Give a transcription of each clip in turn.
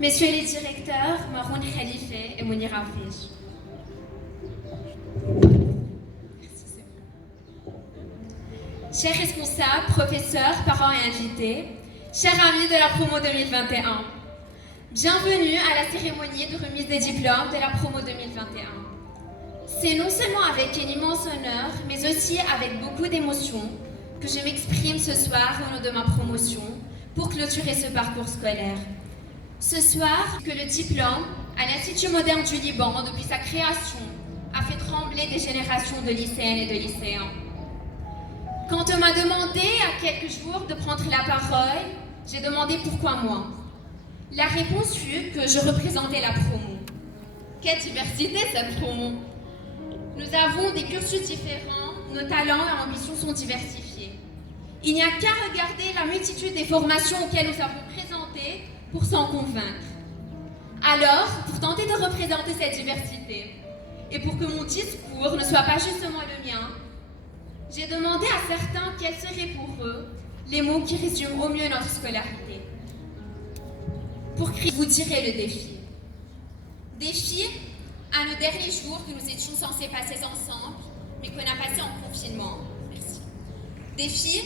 Messieurs les directeurs, Maroun Khalife et Mounir Hafiz. Chers responsables, professeurs, parents et invités, chers amis de la promo 2021, bienvenue à la cérémonie de remise des diplômes de la promo 2021. C'est non seulement avec un immense honneur, mais aussi avec beaucoup d'émotion que je m'exprime ce soir au nom de ma promotion pour clôturer ce parcours scolaire. Ce soir, que le diplôme à l'Institut moderne du Liban, depuis sa création, a fait trembler des générations de lycéennes et de lycéens. Quand on m'a demandé à quelques jours de prendre la parole, j'ai demandé pourquoi moi. La réponse fut que je représentais la promo. Quelle diversité cette promo! Nous avons des cursus différents, nos talents et ambitions sont diversifiés. Il n'y a qu'à regarder la multitude des formations auxquelles nous avons présenté pour s'en convaincre. Alors, pour tenter de représenter cette diversité, et pour que mon discours ne soit pas justement le mien, j'ai demandé à certains quels seraient pour eux les mots qui résument au mieux notre scolarité. Pour vous direz le défi. Défi à nos derniers jours que nous étions censés passer ensemble, mais qu'on a passé en confinement. Merci. Défi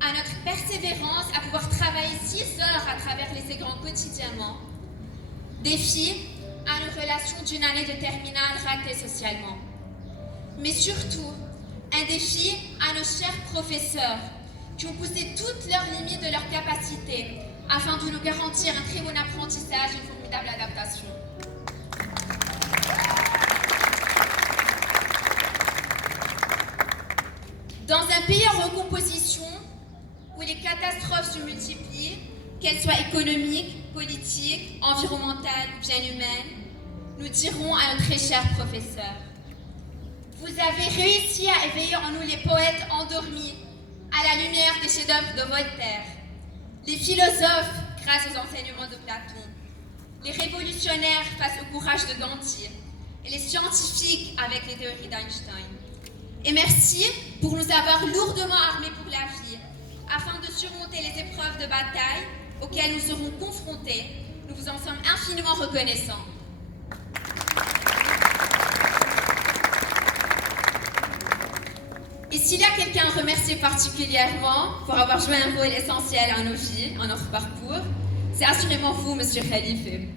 à notre persévérance à pouvoir travailler 6 heures à travers les écrans quotidiennement. Défi à nos relations d'une année de terminale ratée socialement. Mais surtout, un défi à nos chers professeurs qui ont poussé toutes leurs limites de leurs capacités afin de nous garantir un très bon apprentissage et une formidable adaptation. Dans un pays en recomposition, où les catastrophes se multiplient, qu'elles soient économiques, politiques, environnementales ou bien humaines, nous dirons à nos très chers professeurs: vous avez réussi à éveiller en nous les poètes endormis à la lumière des chefs-d'œuvre de Voltaire, les philosophes grâce aux enseignements de Platon, les révolutionnaires face au courage de Gandhi et les scientifiques avec les théories d'Einstein. Et merci pour nous avoir lourdement armés pour la vie, afin de surmonter les épreuves de bataille auxquelles nous serons confrontés. Nous vous en sommes infiniment reconnaissants. Et s'il y a quelqu'un à remercier particulièrement pour avoir joué un rôle essentiel à nos vies, à notre parcours, c'est assurément vous, Monsieur Khalife.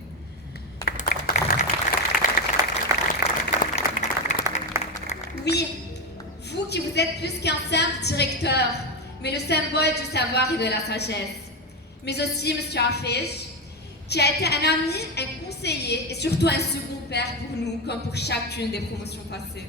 Oui, vous qui vous êtes plus qu'un simple directeur, mais le symbole du savoir et de la sagesse. Mais aussi Monsieur Hafiz, qui a été un ami, un conseiller et surtout un second père pour nous, comme pour chacune des promotions passées.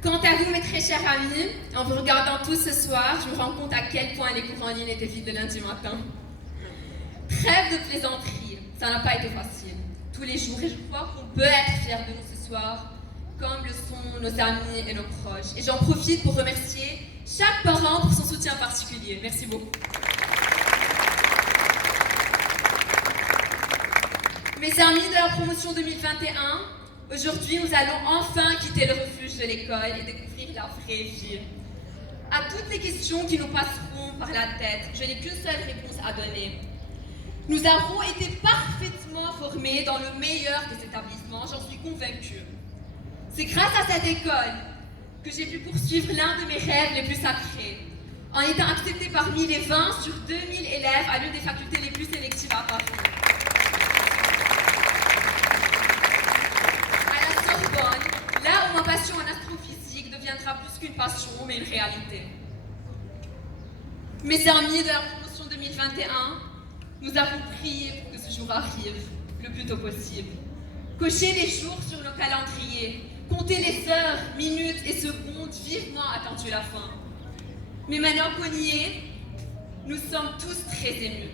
Quant à vous, mes très chers amis, en vous regardant tous ce soir, je me rends compte à quel point les cours en ligne étaient vides le lundi matin. Trêve de plaisanterie, ça n'a pas été facile. Tous les jours, et je crois qu'on peut être fiers de nous ce soir, comme le sont nos amis et nos proches. Et j'en profite pour remercier chaque parent pour son soutien particulier. Merci beaucoup. Mes amis de la promotion 2021, aujourd'hui nous allons enfin quitter le refuge de l'école et découvrir la vraie vie. À toutes les questions qui nous passeront par la tête, je n'ai qu'une seule réponse à donner. Nous avons été parfaitement formés dans le meilleur des établissements, j'en suis convaincue. C'est grâce à cette école que j'ai pu poursuivre l'un de mes rêves les plus sacrés, en étant acceptée parmi les 20 sur 2000 élèves à l'une des facultés les plus sélectives à Paris. À la Sorbonne, là où ma passion en astrophysique deviendra plus qu'une passion, mais une réalité. Mes amis de la promotion 2021, nous avons prié pour que ce jour arrive le plus tôt possible. Cocher les jours sur nos calendriers, compter les heures, minutes et secondes vivement attendu la fin. Mais maintenant qu'on y est, nous sommes tous très émus.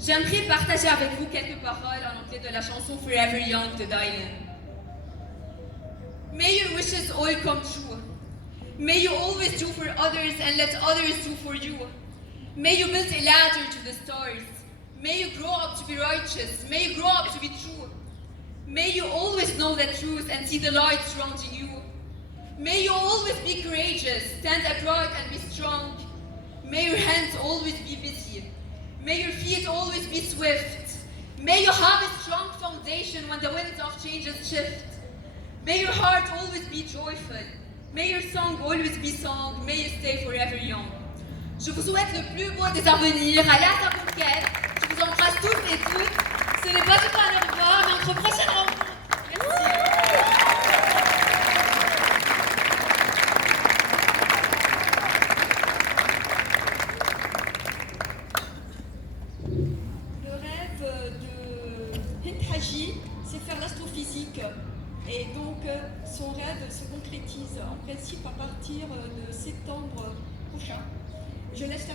J'aimerais partager avec vous quelques paroles en anglais de la chanson Forever Young de Dylan. May your wishes all come true. May you always do for others and let others do for you. May you build a ladder to the stars. May you grow up to be righteous. May you grow up to be true. May you always know the truth and see the light surrounding you. May you always be courageous, stand upright and be strong. May your hands always be busy. May your feet always be swift. May you have a strong foundation when the winds of changes shift. May your heart always be joyful. May your song always be sung. May you stay forever young. Je vous souhaite le plus beau des avenirs. Allez à sa conquête. Je vous embrasse tous et toutes. Ce n'est pas du tout un au revoir, mais notre prochaine rencontre. Merci. Le rêve de Hentraji, c'est faire l'astrophysique. Et donc, son rêve se concrétise en principe à partir de septembre prochain. Je laisse la